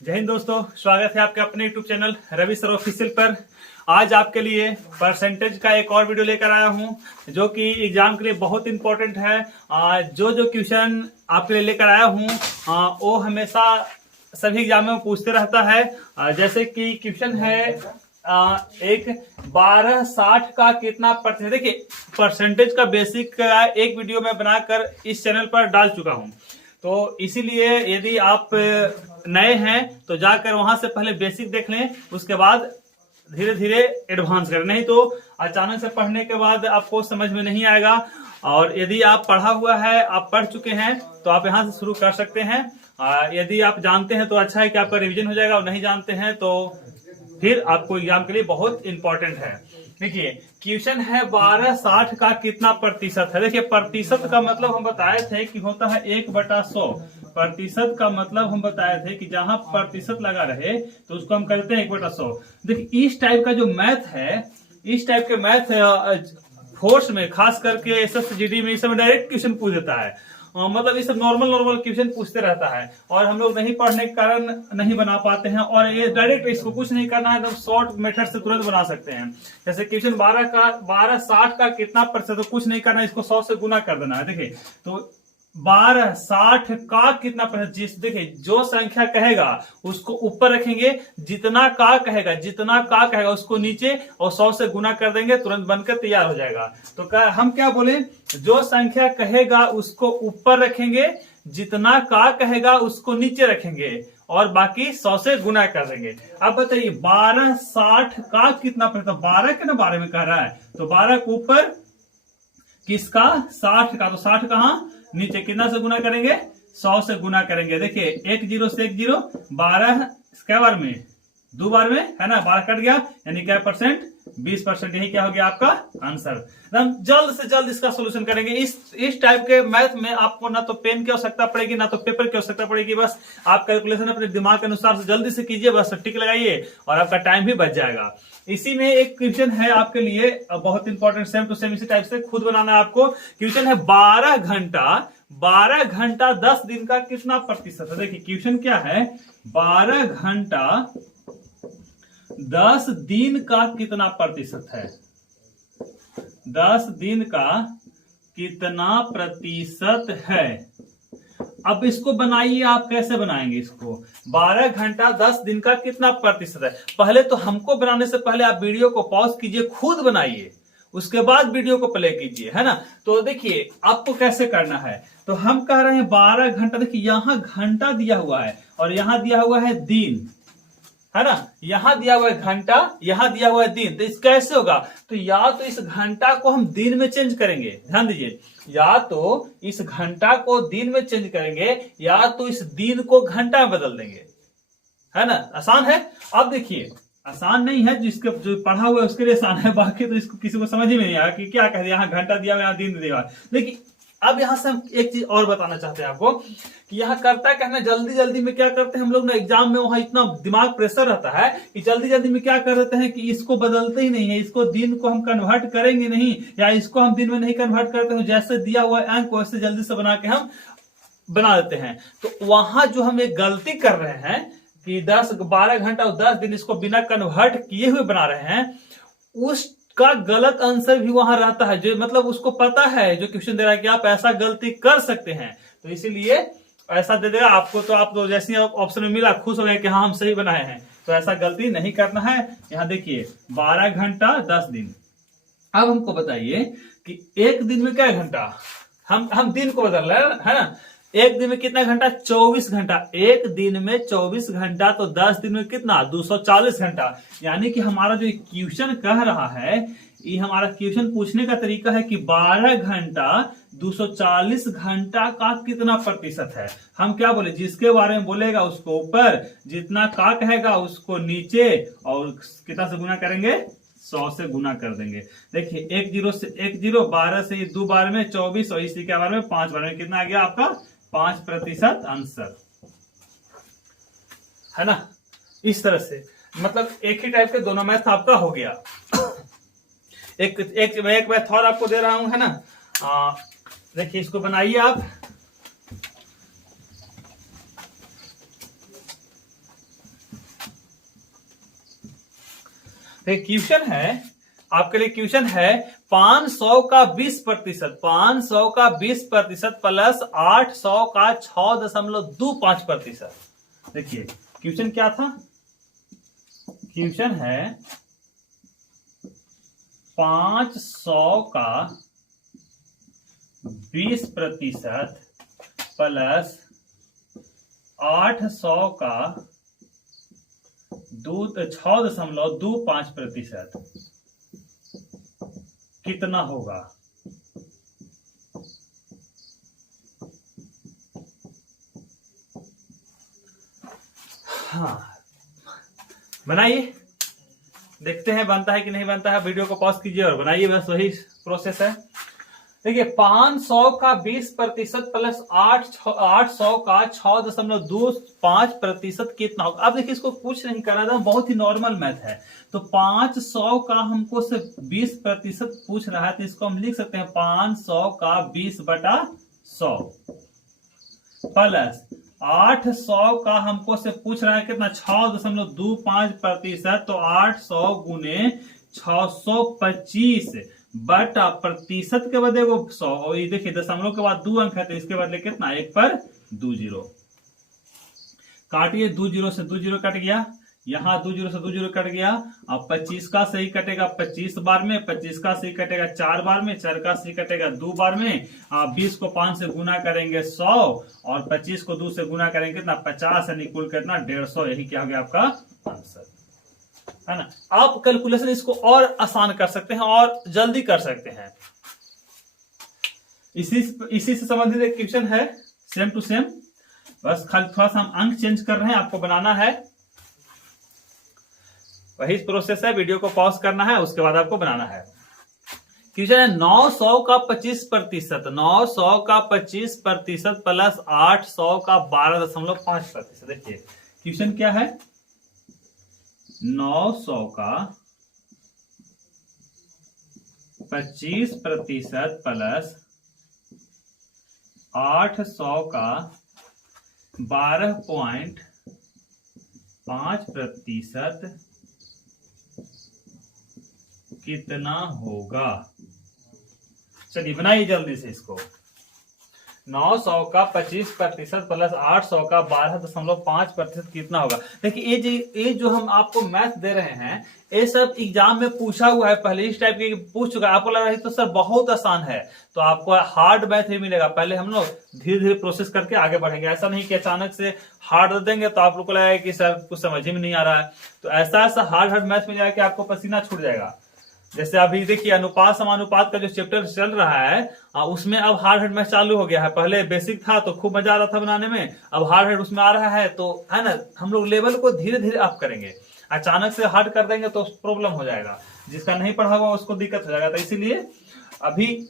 जय हिंद दोस्तों, स्वागत है आपके अपने YouTube channel Ravi sir official पर। आज आपके लिए परसेंटेज का एक और वीडियो लेकर आया हूं जो कि एग्जाम के लिए बहुत इंपॉर्टेंट है। जो क्वेश्चन आपके लिए लेकर आया हूं वो हमेशा सभी एग्जाम में पूछते रहता है। जैसे कि क्वेश्चन है एक 1260 का कितना प्रतिशत। देखिए, परसेंटेज का बेसिक का एक वीडियो में बनाकर इस चैनल पर डाल चुका हूं, तो इसीलिए यदि आप नए हैं तो जाकर वहां से पहले बेसिक देख लें, उसके बाद धीरे धीरे एडवांस करें। नहीं तो अचानक से पढ़ने के बाद आपको समझ में नहीं आएगा। और यदि आप पढ़ा हुआ है, आप पढ़ चुके हैं, तो आप यहां से शुरू कर सकते हैं। यदि आप जानते हैं तो अच्छा है कि आपका रिवीजन हो जाएगा, और नहीं जानते हैं तो फिर आपको एग्जाम के लिए बहुत इंपॉर्टेंट है। देखिए, क्वेश्चन है 1260 का कितना प्रतिशत है। देखिए, प्रतिशत का मतलब हम बताए थे कि होता है 1/100। प्रतिशत का मतलब हम बताए थे कि जहां प्रतिशत लगा रहे तो उसको हम कहते हैं 1/100। देखिए, इस टाइप का जो मैथ है, इस टाइप के मैथ फोर्स में, खास करके SSGD में, इस समय डायरेक्ट क्वेश्चन पूछ देता है। मतलब ये सब नॉर्मल क्वेश्चन पूछते रहता है, और हम लोग नहीं पढ़ने के कारण नहीं बना पाते हैं। और ये डायरेक्ट इसको कुछ नहीं करना है, तो शॉर्ट मेथड से तुरंत बना सकते हैं। जैसे क्वेश्चन 1260 का कितना प्रतिशत, तो कुछ नहीं करना, इसको 100 से गुना कर देना है। देखिए, तो 1260 का कितना प्रतिशत, जिस देखिए जो संख्या कहेगा उसको ऊपर रखेंगे, जितना का कहेगा उसको नीचे, और 100 से गुना कर देंगे, तुरंत बनकर तैयार हो जाएगा। तो हम क्या बोले, जो संख्या कहेगा उसको ऊपर रखेंगे, जितना का कहेगा उसको नीचे रखेंगे, और बाकी 100 से गुना कर देंगे। अब बताइए 1260 का कितना प्रतिशत, 12 के ना 12 में कह रहा है, तो 12 के ऊपर किसका, 60 का, तो 60 कहां नीचे, कितना से गुना करेंगे, 100 से गुना करेंगे। देखिए, 1 0 से 1 0, 12 क्या बार में, 2 बार में है ना, 12 कट गया, यानी क्या परसेंट, 20%। यही क्या हो गया आपका आंसर। हम जल्द से जल्द इसका सोल्यूशन करेंगे। इस टाइप के मैथ में आपको ना तो पेन की आवश्यकता पड़ेगी, ना तो पेपर की आवश्यकता पड़ेगी। बस आप कैलकुलेशन अपने दिमाग के अनुसार से जल्दी से कीजिए, बस टिक लगाइए, और आपका टाइम भी बच जाएगा। इसी में एक क्वेश्चन है आपके लिए बहुत इंपॉर्टेंट, सेम टू सेम इसी टाइप से खुद बनाना है आपको। क्वेश्चन है 12 घंटा 10 दिन का कितना प्रतिशत है। देखिए, क्वेश्चन क्या है, 12 घंटा 10 दिन का कितना प्रतिशत है। 10 दिन का कितना प्रतिशत है। अब इसको बनाइए, आप कैसे बनाएंगे इसको, 12 घंटा 10 दिन का कितना प्रतिशत है। पहले तो हमको बनाने से पहले आप वीडियो को पॉज कीजिए, खुद बनाइए, उसके बाद वीडियो को प्ले कीजिए, है ना। तो देखिए आपको कैसे करना है। तो हम कह रहे हैं 12 घंटा, देखिए यहां घंटा दिया हुआ है और यहां दिया हुआ है दिन, है ना। यहां दिया हुआ है घंटा, यहां दिया हुआ है दिन, तो इस कैसे होगा, तो या तो इस घंटा को हम दिन में चेंज करेंगे, ध्यान दीजिए, या तो इस घंटा को दिन में चेंज करेंगे, या तो इस दिन को घंटा में बदल देंगे, है ना। आसान है। अब देखिए, आसान नहीं है, जिसके जो पढ़ा हुआ है उसके लिए आसान है, बाकी तो इसको किसी को समझ ही नहीं आया कि क्या कह दिया, यहाँ घंटा दिया हुआ, यहाँ दिन दिया हुआ। लेकिन अब यहां से हम एक चीज और बताना चाहते हैं आपको कि यहाँ करता क्या है, जल्दी जल्दी में क्या करते हैं हम लोग ना, एग्जाम में वहां इतना दिमाग प्रेशर रहता है कि जल्दी जल्दी में क्या कर देते हैं कि इसको बदलते ही नहीं है, इसको दिन को हम कन्वर्ट करेंगे नहीं, या इसको हम दिन में नहीं कन्वर्ट करते हैं, जैसे दिया हुआ अंक वैसे जल्दी से बना के हम बना देते हैं। तो वहां जो हम एक गलती कर रहे हैं कि 12 घंटा और 10 दिन इसको बिना कन्वर्ट किए हुए बना रहे हैं, उसका गलत आंसर भी वहां रहता है। जो मतलब उसको पता है, जो क्वेश्चन दे रहा है कि आप ऐसा गलती कर सकते हैं, तो इसीलिए ऐसा दे देगा आपको। तो आप तो जैसे ऑप्शन में मिला, खुश हो गए कि हाँ हम सही बनाए हैं, तो ऐसा गलती नहीं करना है। यहां देखिए 12 घंटा 10 दिन। अब हमको बताइए कि एक दिन में क्या घंटा, हम दिन को बदल रहे हैं, है ना। एक दिन में कितना घंटा, 24 घंटा। एक दिन में 24 घंटा, तो 10 दिन में कितना, 240 घंटा। यानी कि हमारा जो क्वेश्चन कह रहा है, ये हमारा क्वेश्चन पूछने का तरीका है कि 12 घंटा 240 घंटा का कितना प्रतिशत है। हम क्या बोले, जिसके बारे में बोलेगा उसको ऊपर, जितना का कहेगा उसको नीचे, और कितना से गुना करेंगे, 100 से गुना कर देंगे। देखिए 1 0 से 1 0, 12 से 2 बार में 24, और इसी के बारे में 5 बार में कितना आ गया आपका, 5% आंसर, है ना। इस तरह से मतलब एक ही टाइप के दोनों मैथ आपका हो गया। एक मैथ और आपको दे रहा हूं, है ना। देखिए इसको बनाइए आप। तो क्वेश्चन है आपके लिए, क्वेश्चन है 500 का 20%, 500 का 20% प्लस 800 का 6.25%। देखिए क्वेश्चन क्या था, क्वेश्चन है 500 का 20% प्लस 800 का 6.25% कितना होगा। हाँ बनाइए, देखते हैं बनता है कि नहीं बनता है। वीडियो को पॉज कीजिए और बनाइए, बस वही प्रोसेस है। देखिए 500 का 20% प्लस 800 का 6.25% कितना होगा। अब देखिए इसको कुछ नहीं करना था, बहुत ही नॉर्मल मैथ है। तो 500 का हमको सिर्फ 20% पूछ रहा है, तो इसको हम लिख सकते हैं 500 का 20/100 प्लस 800 का हमको से पूछ रहा है कितना 6.25%, तो 800 गुने 625 बटा प्रतिशत के बदले वो 100, और ये देखिए दशमलव के बाद 2 अंक है, तो इसके बदले कितना 1 पर 2 जीरो काटिए, 2 जीरो से 2 जीरो कट गया, यहां 2 जीरो से 2 जीरो कट गया। अब 25 का सही कटेगा 25 बार में, 25 का सही कटेगा 4 बार में, 4 का सही कटेगा 2 बार में। 20 को 5 से गुना करेंगे 100 और 25 को 2 से गुना करेंगे कितना 50 यानी कुल कितना 150। यही क्या हो गया आपका आंसर, है ना। आप कैलकुलेशन इसको और आसान कर सकते हैं और जल्दी कर सकते हैं। इसी से संबंधित एक क्वेश्चन है सेम टू सेम, बस खाली थोड़ा सा हम अंक चेंज कर रहे हैं, आपको बनाना है। वही प्रोसेस है, वीडियो को पॉज करना है, उसके बाद आपको बनाना है। क्वेश्चन है 900 का 25%, 900 का 25% प्लस 800 का 12.5%। देखिए क्वेश्चन क्या है, 900 का 25% प्लस 800 का 12.5% कितना होगा। चलिए बनाइए जल्दी से इसको। 900 का 25% प्लस 800 का 12.5% कितना होगा। देखिए ये जो हम आपको मैथ दे रहे हैं, ये सब एग्जाम में पूछा हुआ है पहले, इस टाइप के पूछ चुका है। आपको लग रहा है तो सर बहुत आसान है, तो आपको हार्ड मैथ ही मिलेगा। पहले हम लोग धीरे धीरे प्रोसेस करके आगे बढ़ेंगे, ऐसा नहीं कि अचानक से हार्ड देंगे तो आप लोग को लगेगा कि सर कुछ समझ ही में नहीं आ रहा है। तो ऐसा हार्ड मैथ मिल जाएगा कि आपको पसीना छूट जाएगा। जैसे अभी देखिए अनुपात समानुपात का जो चैप्टर चल रहा है, उसमें अब हार्ड मैथ चालू हो गया है। पहले बेसिक था तो खूब मजा आ रहा था बनाने में, अब हार्ड उसमें आ रहा है, तो है ना, हम लोग लेवल को धीरे धीरे अप करेंगे। अचानक से हार्ड कर देंगे तो प्रॉब्लम हो जाएगा, जिसका नहीं पढ़ा हुआ उसको दिक्कत हो जाएगा। तो इसीलिए अभी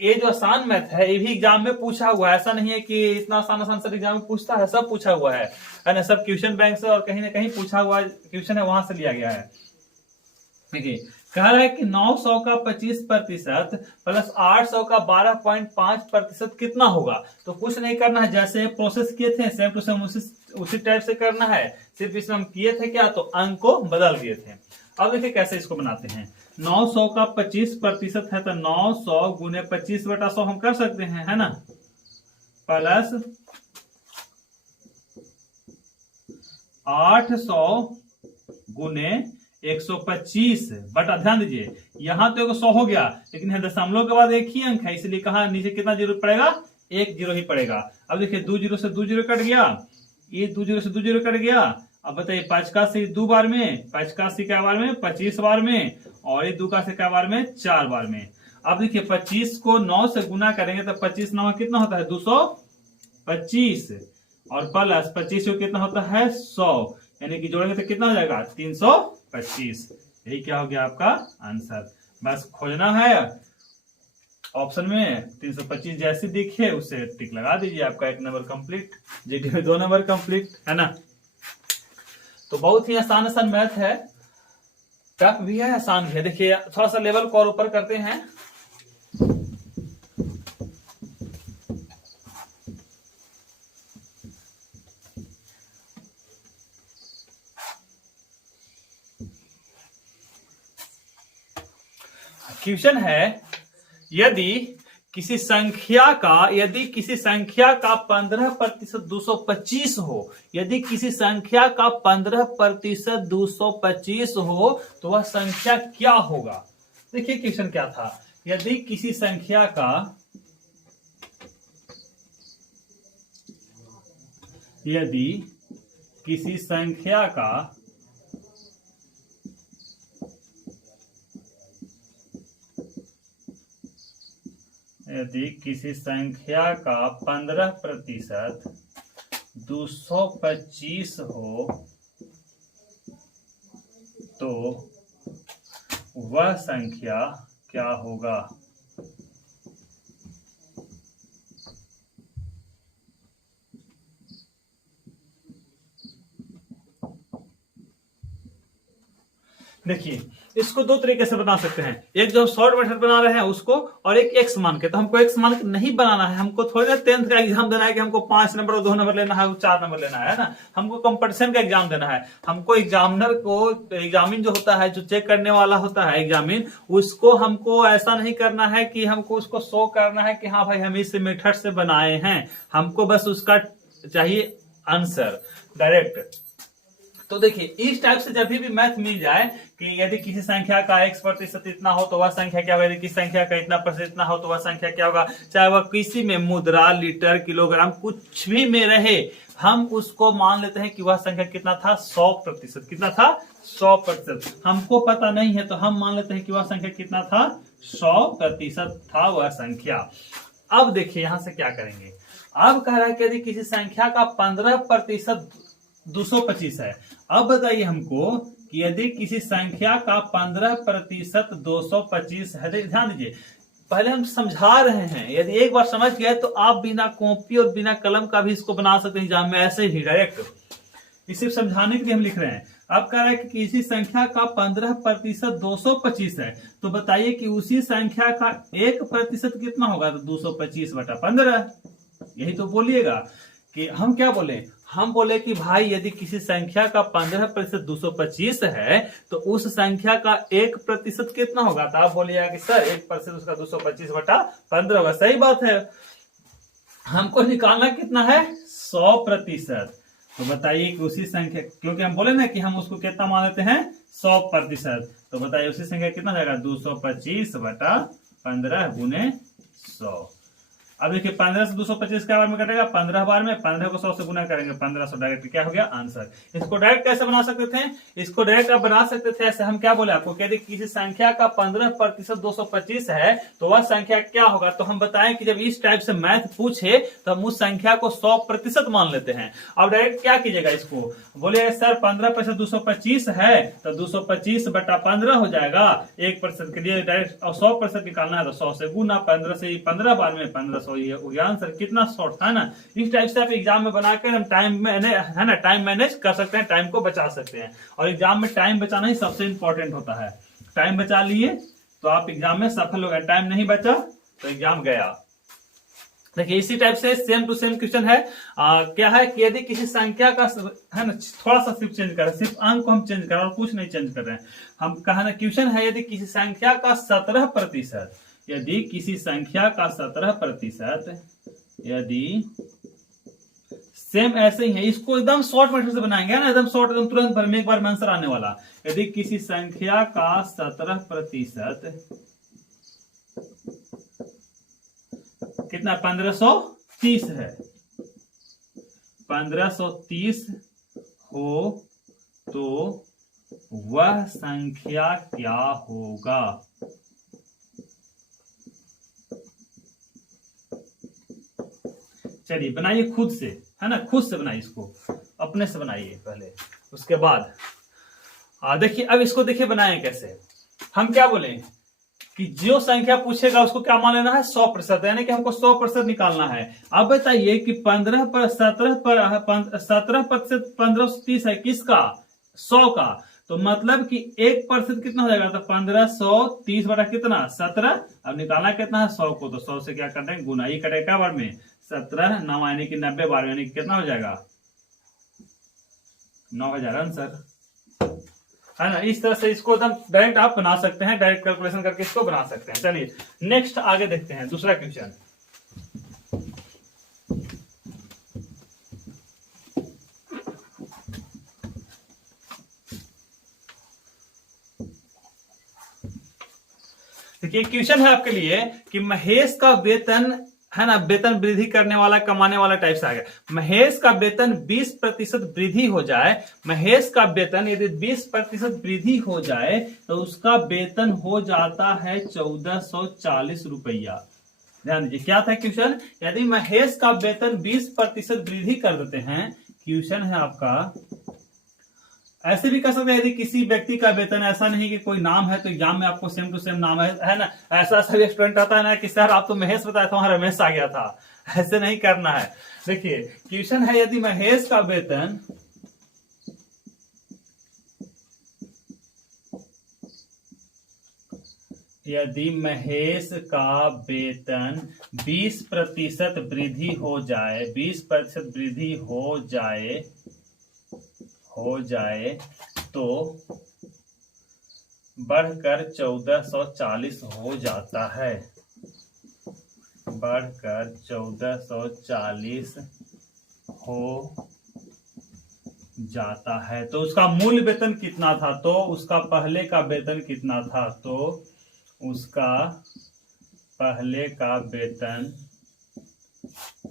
ये जो आसान मैथ है ये भी एग्जाम में पूछा हुआ है, ऐसा नहीं है कि इतना आसान आसान सब एग्जाम में पूछता है, सब पूछा हुआ है ना, सब क्वेश्चन बैंक से और कहीं ना कहीं पूछा हुआ क्वेश्चन है, वहां से लिया गया है। देखिए कह रहा है कि 900 का 25% प्लस 800 का 12.5% कितना होगा। तो कुछ नहीं करना है, जैसे प्रोसेस किए थे सेम टू सेम उसी टाइप से करना है। सिर्फ इसमें हम किए थे क्या, तो अंक को बदल दिए थे। अब देखिए कैसे इसको बनाते हैं। 900 का 25% है, तो 900 गुने 25/100 हम कर सकते हैं, है ना, प्लस 800 गुने 125 बटा, ध्यान दीजिए यहां तो 100 हो गया, लेकिन यहां दशमलव के बाद एक ही अंक है, इसलिए कहा नीचे कितना जीरो पड़ेगा, 1 जीरो ही पड़ेगा। अब देखिए 2 जीरो से 2 जीरो कट गया, ये 2 जीरो से 2 जीरो कट गया। अब बताइए 5 का से 2 बार में, 5 का से क्या बार में 25 बार में, और ये 2 का से क्या बार में 4 बार में। अब देखिए 25 को 9 से गुना करेंगे तो 25 9 कितना होता है 225, और प्लस 25 को कितना होता है 100, यानी कि जोड़ेंगे तो कितना हो जाएगा 325। यही क्या हो गया आपका आंसर। बस खोजना है ऑप्शन में 325 जैसे दिखे उसे टिक लगा दीजिए, आपका 1 नंबर कंप्लीट, जीडी में 2 नंबर कंप्लीट, है ना। तो बहुत ही आसान मैथ है, टफ भी है आसान भी है। देखिए थोड़ा सा लेवल को और ऊपर करते हैं। क्वेश्चन है यदि किसी संख्या का 15% 225 हो, यदि किसी संख्या का 15% 225 हो तो वह संख्या क्या होगा। देखिए क्वेश्चन क्या था, यदि किसी संख्या का यदि किसी संख्या का 15% 225 हो तो वह संख्या क्या होगा। देखिए इसको दो तरीके से बना सकते हैं, एक जो शॉर्ट मेथड बना रहे हैं उसको, और एक एक्स मान के। तो हमको एक्स मान के नहीं बनाना है, हमको थोड़ी ना 10th का एग्जाम देना है कि हमको 5 नंबर और 2 नंबर लेना है, 4 नंबर लेना है ना। हमको कंपटीशन का एग्जाम देना है। हमको एग्जामिनर को, एग्जामिन जो होता है, जो चेक करने वाला होता है एग्जामिन, उसको हमको ऐसा नहीं करना है कि हमको उसको शो करना है कि हाँ भाई हम इस मेथड से बनाए हैं। हमको बस उसका चाहिए आंसर डायरेक्ट। तो देखिए इस टाइप से जब भी मैथ मिल जाए कि यदि किसी संख्या का x% इतना हो तो वह संख्या क्या होगा, यदि किसी संख्या का इतना % इतना हो तो वह संख्या क्या होगा, चाहे वह किसी में मुद्रा, लीटर, किलोग्राम कुछ भी में रहे, हम उसको मान लेते हैं कि वह संख्या कितना था, 100%। कितना था, 100%। हमको पता नहीं है तो हम मान लेते हैं कि वह संख्या कितना था, 100% था वह संख्या। अब देखिए यहां से क्या करेंगे, अब कह रहा है कि यदि किसी संख्या का 15% 225 है। अब बताइए हमको कि यदि किसी संख्या का 15% 225 है, ध्यान दीजिए पहले हम समझा रहे हैं, यदि एक बार समझ गए तो आप बिना कॉपी और बिना कलम का भी इसको बना सकते हैं एग्जाम में, ऐसे ही डायरेक्ट। इसे सिर्फ समझाने के लिए हम लिख रहे हैं। अब कह रहा है कि किसी संख्या का 15% 225 है, तो बताइए कि उसी संख्या का 1% कितना होगा, तो 225/15। यही तो बोलिएगा कि हम क्या बोले, हम बोले कि भाई यदि किसी संख्या का 15% 225 है तो उस संख्या का 1% कितना होगा। तो आप बोलिएगा कि सर 1% उसका 225/15 होगा। सही बात है, हमको निकालना कितना है, 100%। तो बताइए कि उसी संख्या, क्योंकि हम बोले ना कि हम उसको कितना मान लेते हैं, 100%। तो बताइए उसी संख्या कितना जाएगा, 225/15 गुने 100। अब देखिए 15 से 225 क्या बार में कटेगा, 15 बार में। 15 को 100 से गुना करेंगे, 1500 डायरेक्ट क्या हो गया, आंसर। इसको डायरेक्ट कैसे बना सकते थे, इसको डायरेक्ट आप बना सकते थे ऐसे। हम क्या बोले आपको, कहते किसी संख्या का 15% 225 है तो वह संख्या क्या होगा। तो हम बताएं कि जब इस टाइप से मैथ पूछे तो हम उस संख्या को 100% मान लेते हैं। अब डायरेक्ट क्या कीजिएगा, इसको बोले सर 15% 225 है तो 225/15 हो जाएगा। 1% के लिए डायरेक्ट 100% निकालना है तो 100 से गुना, 15 से 15 बार में 1500 आंसर। कितना शॉर्ट था ना। इस टाइप से आप एग्जाम में बनाकर हम टाइम मैनेज कर सकते हैं, टाइम को बचा सकते हैं। और एग्जाम में टाइम बचाना ही सबसे इंपॉर्टेंट होता है। टाइम बचा लिए तो आप एग्जाम में सफल हो गए, टाइम नहीं बचा तो एग्जाम गया। देखिए इसी टाइप से सेम टू सेम क्वेश्चन है। क्या है कि यदि किसी संख्या का है ना, थोड़ा सा सिर्फ चेंज कर रहे हैं, सिर्फ अंक को हम चेंज कर रहे हैं और कुछ नहीं चेंज कर रहे हैं। हम कहा ना, क्वेश्चन है यदि किसी संख्या का 17%, यदि किसी संख्या का 17%, यदि सेम ऐसे ही है, इसको एकदम शॉर्ट मेथड से बनाएंगे ना, एकदम शॉर्ट, एकदम तुरंत भर में एक बार में आंसर आने वाला। यदि किसी संख्या का 17% कितना, 1530 है, 1530 हो तो वह संख्या क्या होगा। चलिए बनाइए खुद से, है ना, खुद से बनाइए, इसको अपने से बनाइए पहले, उसके बाद देखिए। अब इसको देखिए बनाएं कैसे। हम क्या बोले कि जो संख्या पूछेगा उसको क्या मान लेना है, 100%, यानी कि हमको 100% निकालना है। अब बताइए कि 17% 1530 है, किसका, 100 का। तो मतलब कि 1% कितना हो जाएगा, तो 1530 बटा कितना, 17। अब निकालना कितना है, 100 को, तो 100 से क्या करते हैं, गुना ही कटेगा क्या बार में, 17 9 यानी कि 90 बार, यानी कि कितना हो जाएगा, 9000 आंसर। है ना। इस तरह से इसको एकदम डायरेक्ट आप बना सकते हैं, डायरेक्ट कैलकुलेशन करके इसको बना सकते हैं। चलिए नेक्स्ट आगे देखते हैं दूसरा क्वेश्चन। देखिए क्वेश्चन है आपके लिए कि महेश का वेतन, है ना, वेतन वृद्धि करने वाला, कमाने वाला टाइप से आ गया। महेश का वेतन 20% वृद्धि हो जाए, महेश का वेतन यदि 20% वृद्धि हो जाए तो उसका वेतन हो जाता है 1440 रुपया। ध्यान दीजिए क्या था क्वेश्चन, यदि महेश का वेतन 20% वृद्धि कर देते हैं, क्वेश्चन है आपका। ऐसे भी कर सकते हैं यदि किसी व्यक्ति का वेतन, ऐसा नहीं कि कोई नाम है तो एग्जाम में आपको सेम टू सेम नाम है ना। ऐसा सभी स्टूडेंट आता है ना कि सर आप तो महेश बताया था, वहां रमेश आ गया था। ऐसे नहीं करना है। देखिए क्वेश्चन है यदि महेश का वेतन यदि महेश का वेतन 20% वृद्धि हो जाए, 20% वृद्धि हो जाए तो बढ़कर 1440 हो जाता है, बढ़कर 1440 हो जाता है। तो उसका मूल वेतन कितना था, तो उसका पहले का वेतन कितना था, तो उसका पहले का वेतन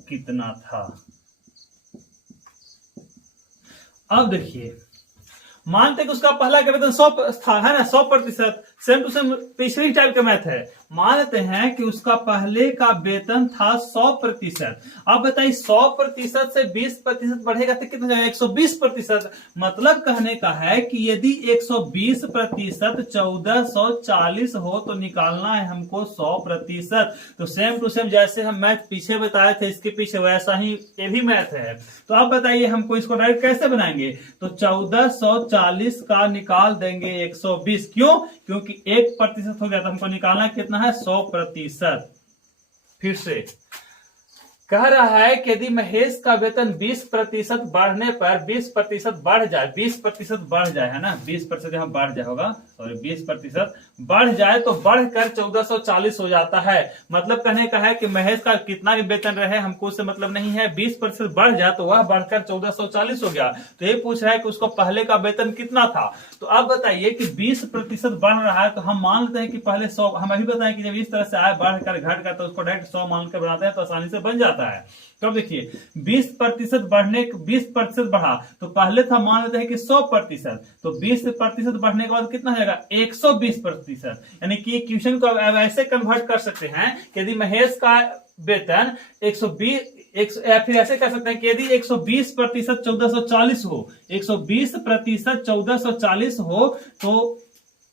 कितना था। अब देखिए मानते कि उसका पहला का वेतन 100 था, है ना, 100%, सेम टू सेम पिछली टाइप का मैथ है। मानते हैं कि उसका पहले का वेतन था 100%। अब बताइए 100% से 20% बढ़ेगा तो कितना जाएगा, 120%। मतलब कहने का है कि यदि 120% 1440 हो तो निकालना है हमको 100%। तो सेम टू सेम जैसे हम मैथ पीछे बताए थे इसके पीछे, वैसा ही ये भी मैथ है। तो अब बताइए हमको इसको डायरेक्ट कैसे बनाएंगे, तो 1440 का निकाल देंगे 120। क्यों, क्योंकि 1% हो गया तो हमको निकालना कितना है, 100%। फिर से कह रहा है कि यदि महेश का वेतन 20% बढ़ने पर 20% बढ़ जाए, 20% बढ़ जाए, है ना, 20% यहां बढ़ जाए होगा, सॉरी 20% बढ़ जाए तो बढ़कर 1440 हो जाता है। मतलब कहने का है कि महेश का कितना भी वेतन रहे हमको उससे मतलब नहीं है, 20% बढ़ जाए तो वह बढ़कर 1440 हो गया। तो ये पूछ रहा है कि उसको पहले का वेतन कितना था। तो अब बताइए कि 20% बढ़ रहा है तो हम मान लेते हैं कि पहले 100, हम अभी बताएं कि जब इस तरह से आए बढ़कर घटकर तो उसको डायरेक्ट 100 मान कर बनाते हैं तो आसानी से बन जाता है। तो देखिए 20% बढ़ने, 20% बढ़ा तो पहले था मान लेते हैं कि 100%, तो 20% बढ़ने के बाद कितना हो जाएगा, 120%। यानी कि क्वेश्चन को अब ऐसे कन्वर्ट कर सकते हैं कि यदि महेश का वेतन 120, या फिर ऐसे कर सकते हैं कि यदि 120% 1440 हो, 120% 1440 हो तो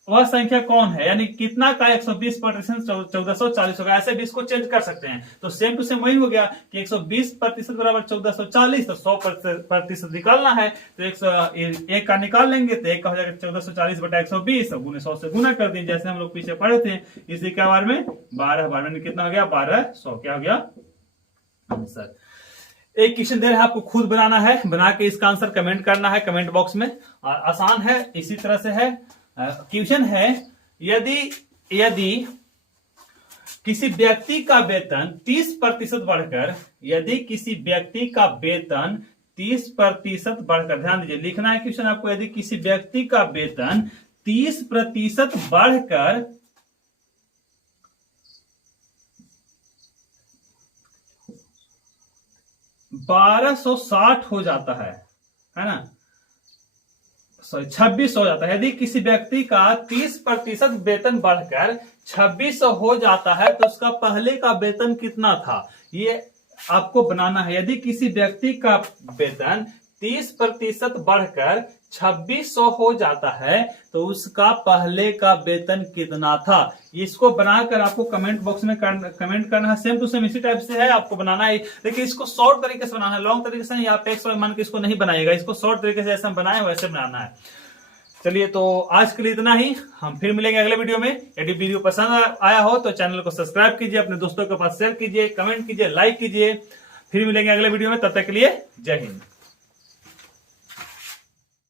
वह संख्या कौन है, यानी कितना का 120% 1440 होगा। ऐसे भी इसको चेंज कर सकते हैं। तो सेम टू सेम वही हो गया कि 120% बराबर 1440, तो 100% निकालना है तो 1 का निकाल लेंगे तो 1 का हो जाएगा 1440 बटा 120, गुने 100 से गुना कर देंगे जैसे हम लोग पीछे पढ़े थे। इसी के बार में 12 बार में कितना हो गया, 1200 क्या हो गया आंसर। एक क्वेश्चन दे रहा है आपको खुद बनाना है, बना के इसका आंसर कमेंट करना है कमेंट बॉक्स में। आसान है, इसी तरह से है। क्वेश्चन है यदि किसी व्यक्ति का वेतन 30% बढ़कर, यदि किसी व्यक्ति का वेतन 30% बढ़कर, ध्यान दीजिए लिखना है क्वेश्चन आपको, यदि किसी व्यक्ति का वेतन 30% बढ़कर 1260 हो जाता है ना, सॉरी 2600 हो जाता है। यदि किसी व्यक्ति का 30% वेतन बढ़कर 2600 हो जाता है तो उसका पहले का वेतन कितना था, ये आपको बनाना है। यदि किसी व्यक्ति का वेतन 30% बढ़कर 2600 हो जाता है तो उसका पहले का वेतन कितना था। इसको बनाकर आपको कमेंट बॉक्स में कमेंट करना है। सेम टू सेम इसी टाइप से है, आपको बनाना है। देखिए इसको शॉर्ट तरीके से बनाना है, लॉन्ग तरीके से नहीं। आप टेक्स्ट में मान के इसको नहीं बनाइएगा, इसको शॉर्ट तरीके से जैसे हम बनाए वैसे बनाना है। चलिए तो आज के लिए इतना ही, हम फिर मिलेंगे अगले वीडियो में। यदि वीडियो पसंद आया हो तो चैनल को सब्सक्राइब कीजिए, अपने दोस्तों के पास शेयर कीजिए, कमेंट कीजिए, लाइक कीजिए। फिर मिलेंगे अगले वीडियो में, तब तक के लिए जय हिंद।